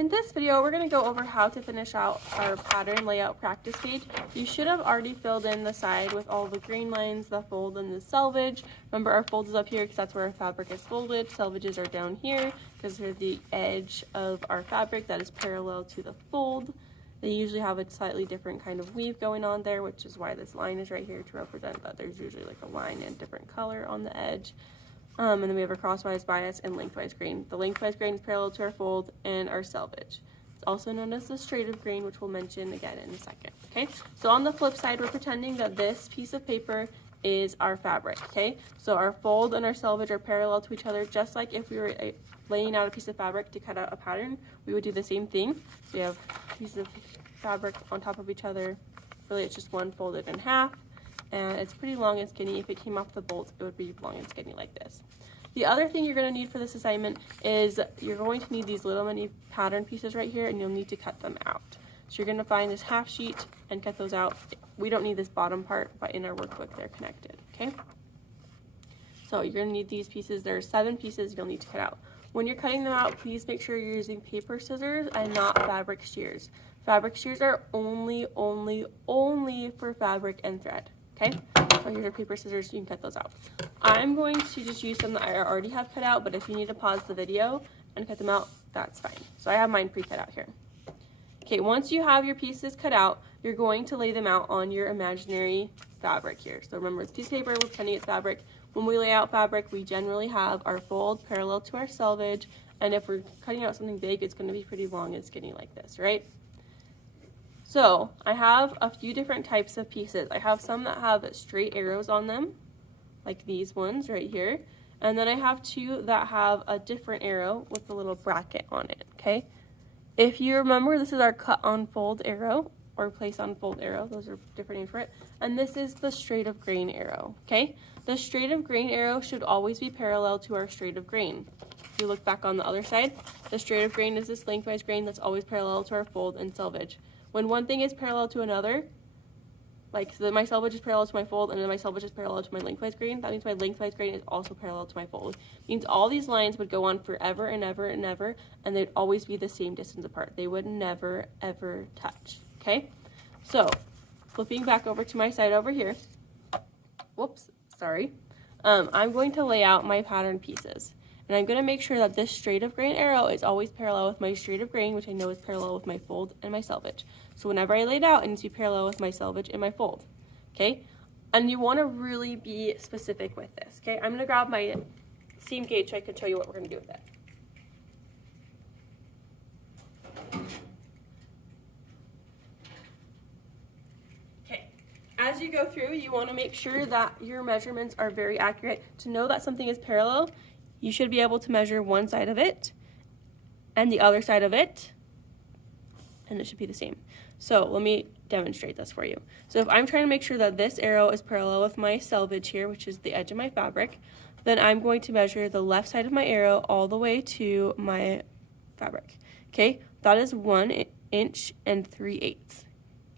In this video, we're going to go over how to finish out our pattern layout practice page. You should have already filled in the side with all the green lines, the fold, and the selvage. Remember, our fold is up here because that's where our fabric is folded. Selvages are down here because they're the edge of our fabric that is parallel to the fold. They usually have a slightly different kind of weave going on there, which is why this line is right here to represent that there's usually like a line and different color on the edge. And then we have a crosswise bias and lengthwise grain. The lengthwise grain is parallel to our fold and our selvage. It's also known as the straight of grain, which we'll mention again in a second. Okay, so on the flip side, we're pretending that this piece of paper is our fabric. Okay, so our fold and our selvage are parallel to each other, just like if we were laying out a piece of fabric to cut out a pattern, we would do the same thing. We have pieces of fabric on top of each other. Really, it's just one folded in half. And it's pretty long and skinny. If it came off the bolt, it would be long and skinny like this. The other thing you're going to need for this assignment is you're going to need these little mini pattern pieces right here, and you'll need to cut them out. So you're going to find this half sheet and cut those out. We don't need this bottom part, but in our workbook they're connected, okay? So you're going to need these pieces. There are 7 pieces you'll need to cut out. When you're cutting them out, please make sure you're using paper scissors and not fabric shears. Fabric shears are only for fabric and thread. Okay, so here's your paper scissors, you can cut those out. I'm going to just use some that I already have cut out, but if you need to pause the video and cut them out, that's fine. So I have mine pre-cut out here. Okay, once you have your pieces cut out, you're going to lay them out on your imaginary fabric here. So remember, it's a piece of paper, we're pretending it's fabric. When we lay out fabric, we generally have our fold parallel to our selvage, and if we're cutting out something big, it's going to be pretty long and skinny like this, right? So I have a few different types of pieces. I have some that have straight arrows on them, like these ones right here. And then I have 2 that have a different arrow with a little bracket on it, okay? If you remember, this is our cut on fold arrow or place on fold arrow. Those are different names for it. And this is the straight of grain arrow, okay? The straight of grain arrow should always be parallel to our straight of grain. If you look back on the other side, the straight of grain is this lengthwise grain that's always parallel to our fold and selvage. When one thing is parallel to another, like so my selvage is parallel to my fold and then my selvage is parallel to my lengthwise grain, that means my lengthwise grain is also parallel to my fold. It means all these lines would go on forever and ever and ever, and they'd always be the same distance apart. They would never, ever touch, okay? So, flipping back over to my side over here, whoops, sorry. I'm going to lay out my pattern pieces. And I'm going to make sure that this straight of grain arrow is always parallel with my straight of grain, which I know is parallel with my fold and my selvage. So whenever I lay it out, it needs to be parallel with my selvage and my fold, okay? And you want to really be specific with this, okay? I'm going to grab my seam gauge so I can show you what we're going to do with it. Okay, as you go through, you want to make sure that your measurements are very accurate. To know that something is parallel, you should be able to measure one side of it and the other side of it, and it should be the same. So let me demonstrate this for you. So if I'm trying to make sure that this arrow is parallel with my selvage here, which is the edge of my fabric, then I'm going to measure the left side of my arrow all the way to my fabric. Okay, that is 1 inch and 3/8.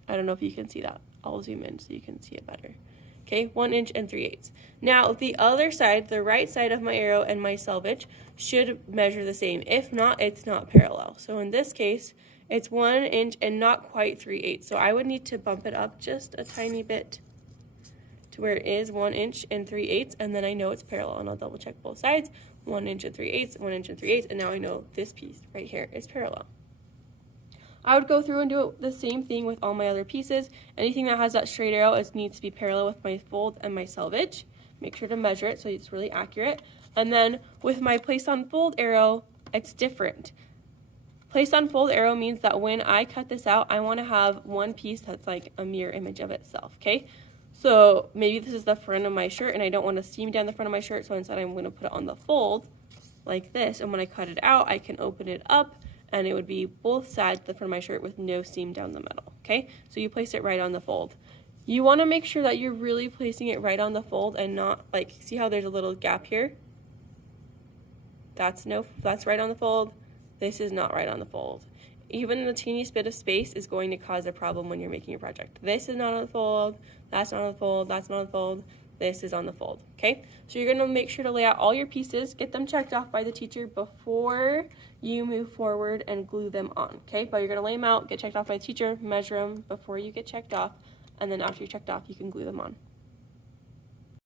I don't know if you can see that. I'll zoom in so you can see it better. Okay, 1 inch and 3/8. Now the other side, the right side of my arrow and my selvage should measure the same. If not, it's not parallel. So in this case, it's 1 inch and not quite 3/8. So I would need to bump it up just a tiny bit to where it is 1 inch and 3/8, and then I know it's parallel, and I'll double check both sides. 1 inch and 3/8, 1 inch and 3/8, and now I know this piece right here is parallel. I would go through and do the same thing with all my other pieces. Anything that has that straight arrow, it needs to be parallel with my fold and my selvage. Make sure to measure it so it's really accurate. And then with my place on fold arrow, it's different. Place on fold arrow means that when I cut this out, I want to have one piece that's like a mirror image of itself, okay? So maybe this is the front of my shirt and I don't want to seam down the front of my shirt, so instead I'm going to put it on the fold like this. And when I cut it out, I can open it up and it would be both sides of the front of my shirt with no seam down the middle, okay? So you place it right on the fold. You want to make sure that you're really placing it right on the fold and not like, see how there's a little gap here? That's right on the fold. This is not right on the fold. Even the teeniest bit of space is going to cause a problem when you're making your project. This is not on the fold, that's not on the fold, that's not on the fold. this is on the fold, okay? So you're gonna make sure to lay out all your pieces, get them checked off by the teacher before you move forward and glue them on, okay? But you're gonna lay them out, get checked off by the teacher, measure them before you get checked off, and then after you're checked off, you can glue them on.